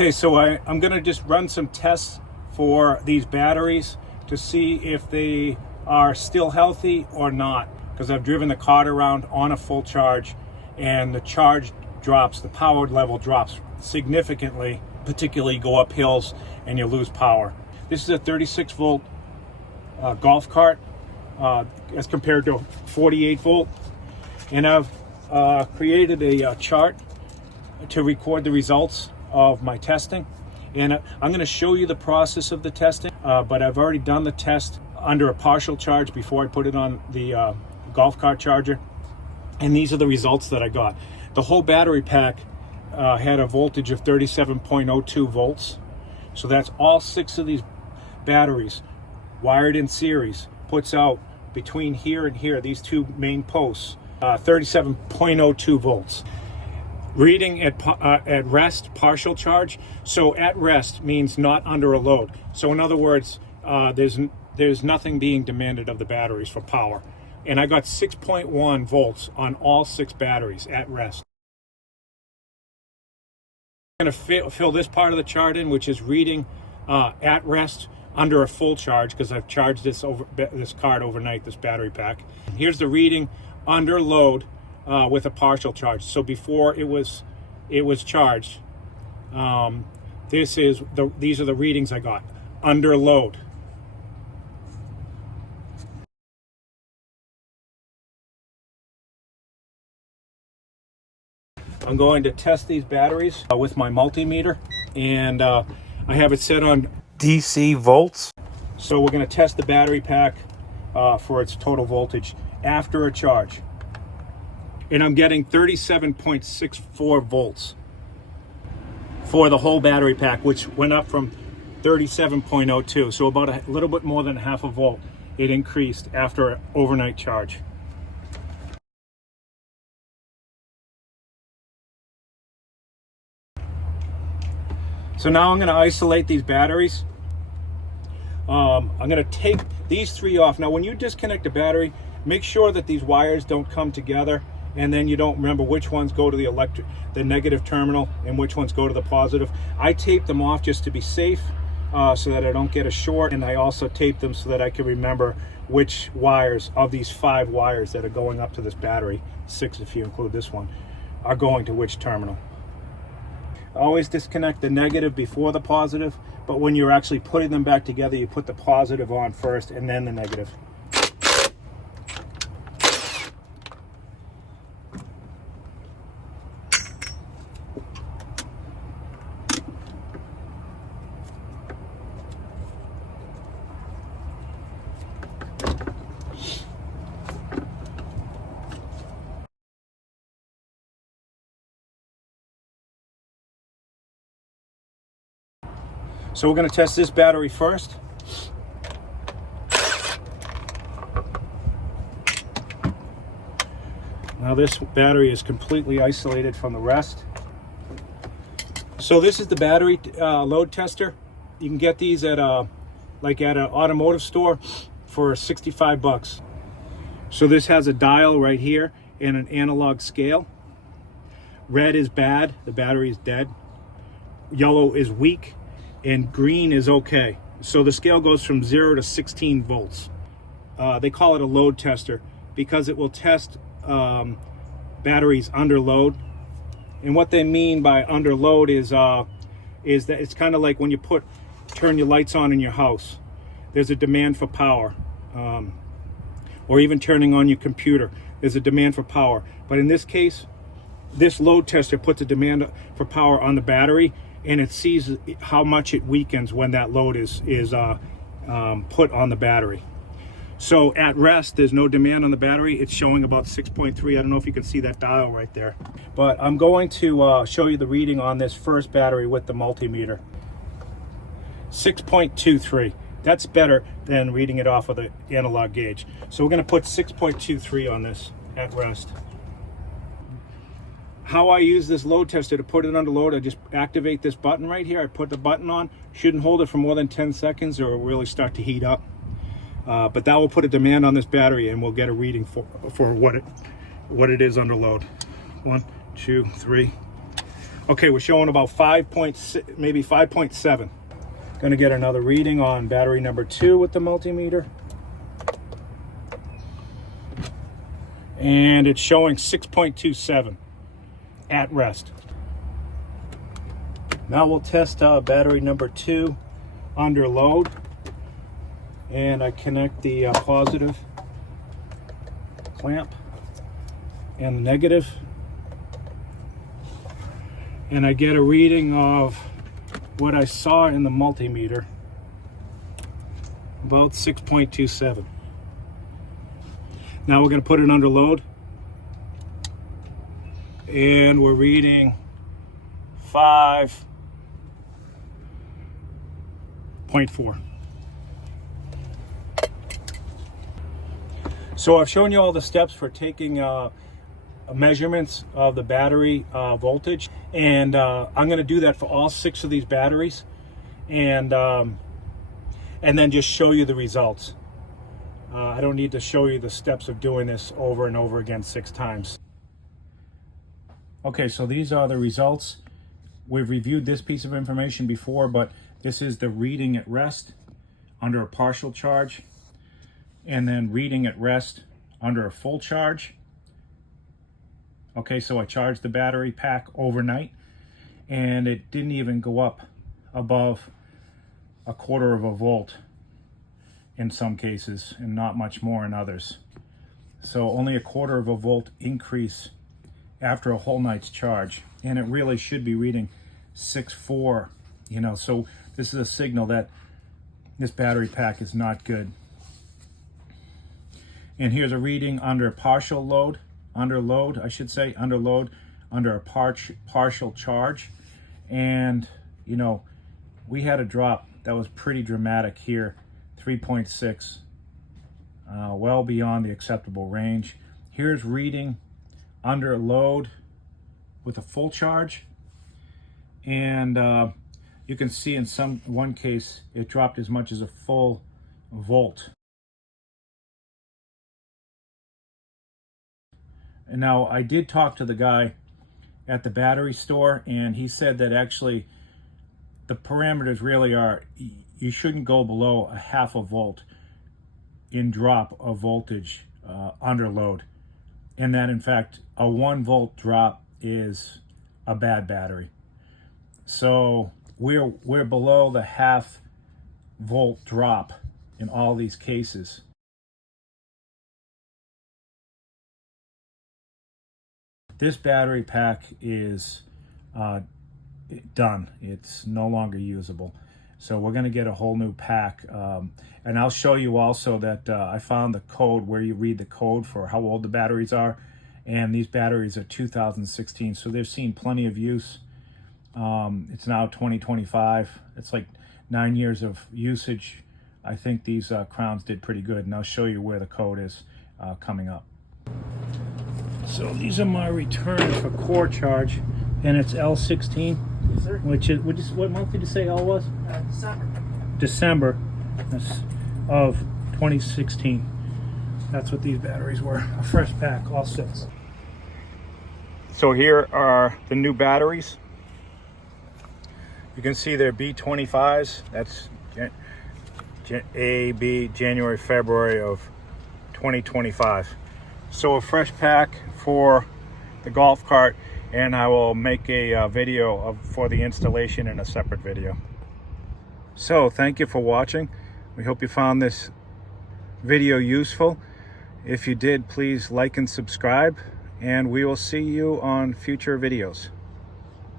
Okay, so I'm going to just run some tests for these batteries to see if they are still healthy or not, because I've driven the cart around on a full charge and the charge drops, the power level drops significantly, particularly go up hills and you lose power. This is a 36 volt golf cart as compared to a 48 volt, and I've created a chart to record the results of my testing, and I'm going to show you the process of the testing, but I've already done the test under a partial charge before I put it on the golf cart charger, and these are the results that I got. The whole battery pack had a voltage of 37.02 volts, so that's all 6 of these batteries wired in series, puts out between here and here, these 2 main posts, 37.02 volts. Reading at rest, partial charge. So at rest means not under a load. So in other words, there's nothing being demanded of the batteries for power. And I got 6.1 volts on all 6 batteries at rest. I'm going to fill this part of the chart in, which is reading at rest under a full charge, because I've charged this card overnight, this battery pack. Here's the reading under load with a partial charge. So before it was charged, these are the readings I got under load. I'm going to test these batteries with my multimeter, and I have it set on DC volts. So we're going to test the battery pack for its total voltage after a charge. And I'm getting 37.64 volts for the whole battery pack, which went up from 37.02. So about a little bit more than half a volt it increased after an overnight charge. So now I'm going to isolate these batteries. I'm going to take these 3 off. Now when you disconnect a battery, make sure that these wires don't come together, and then you don't remember which ones go to the negative terminal and which ones go to the positive. I tape them off just to be safe, so that I don't get a short, and I also tape them so that I can remember which wires of these 5 wires that are going up to this battery, 6 if you include this one, are going to which terminal. Always disconnect the negative before the positive, but when you're actually putting them back together, you put the positive on first and then the negative. So we're going to test this battery first. Now this battery is completely isolated from the rest. So this is the battery load tester. You can get these at like at an automotive store for 65 bucks. So this has a dial right here and an analog scale. Red is bad, the battery is dead. Yellow is weak, and green is okay. So the scale goes from 0 to 16 volts. They call it a load tester because it will test batteries under load. And what they mean by under load is that it's kind of like when you turn your lights on in your house. There's a demand for power. Or even turning on your computer, there's a demand for power. But in this case, this load tester puts a demand for power on the battery, and it sees how much it weakens when that load is put on the battery. So at rest, there's no demand on the battery. It's showing about 6.3. I don't know if you can see that dial right there. But I'm going to show you the reading on this first battery with the multimeter. 6.23. That's better than reading it off of the analog gauge. So we're going to put 6.23 on this at rest. How I use this load tester to put it under load, I just activate this button right here. I put the button on. Shouldn't hold it for more than 10 seconds or it will really start to heat up. But that will put a demand on this battery, and we'll get a reading for what it is under load. 1, 2, 3. Okay, we're showing about 5.6, maybe 5.7. Going to get another reading on battery number 2 with the multimeter. And it's showing 6.27 at rest. Now we'll test battery number 2 under load. And I connect the positive clamp and the negative. And I get a reading of what I saw in the multimeter, about 6.27. Now we're going to put it under load, and we're reading 5.4. So I've shown you all the steps for taking measurements of the battery voltage, and I'm going to do that for all 6 of these batteries, and then just show you the results. I don't need to show you the steps of doing this over and over again 6 times. Okay, so these are the results. We've reviewed this piece of information before, but this is the reading at rest under a partial charge, and then reading at rest under a full charge. Okay, so I charged the battery pack overnight, and it didn't even go up above 1/4 volt in some cases, and not much more in others. So only 1/4 volt increase after a whole night's charge, and it really should be reading 6.4, you know, so this is a signal that this battery pack is not good. And here's a reading under partial load, under load, under a partial charge. And, you know, we had a drop that was pretty dramatic here, 3.6, well beyond the acceptable range. Here's reading under load with a full charge. And you can see in one case, it dropped as much as a full volt. And now I did talk to the guy at the battery store, and he said that actually the parameters really are, you shouldn't go below 1/2 volt in drop of voltage under load. And that in fact, a 1 volt drop is a bad battery. So we're below the 1/2 volt drop in all these cases. This battery pack is done. It's no longer usable. So we're going to get a whole new pack. And I'll show you also that I found the code where you read the code for how old the batteries are. And these batteries are 2016. So they've seen plenty of use. It's now 2025. It's like 9 years of usage. I think these crowns did pretty good. And I'll show you where the code is coming up. So these are my returns for core charge, and it's L16, yes, sir. Which is what month did you say L was? December of 2016. That's what these batteries were. A fresh pack, all 6. So here are the new batteries. You can see they're B25s. That's January, February of 2025. So a fresh pack for the golf cart, and I will make a video for the installation in a separate video. So thank you for watching. We hope you found this video useful. If you did, please like and subscribe, and we will see you on future videos.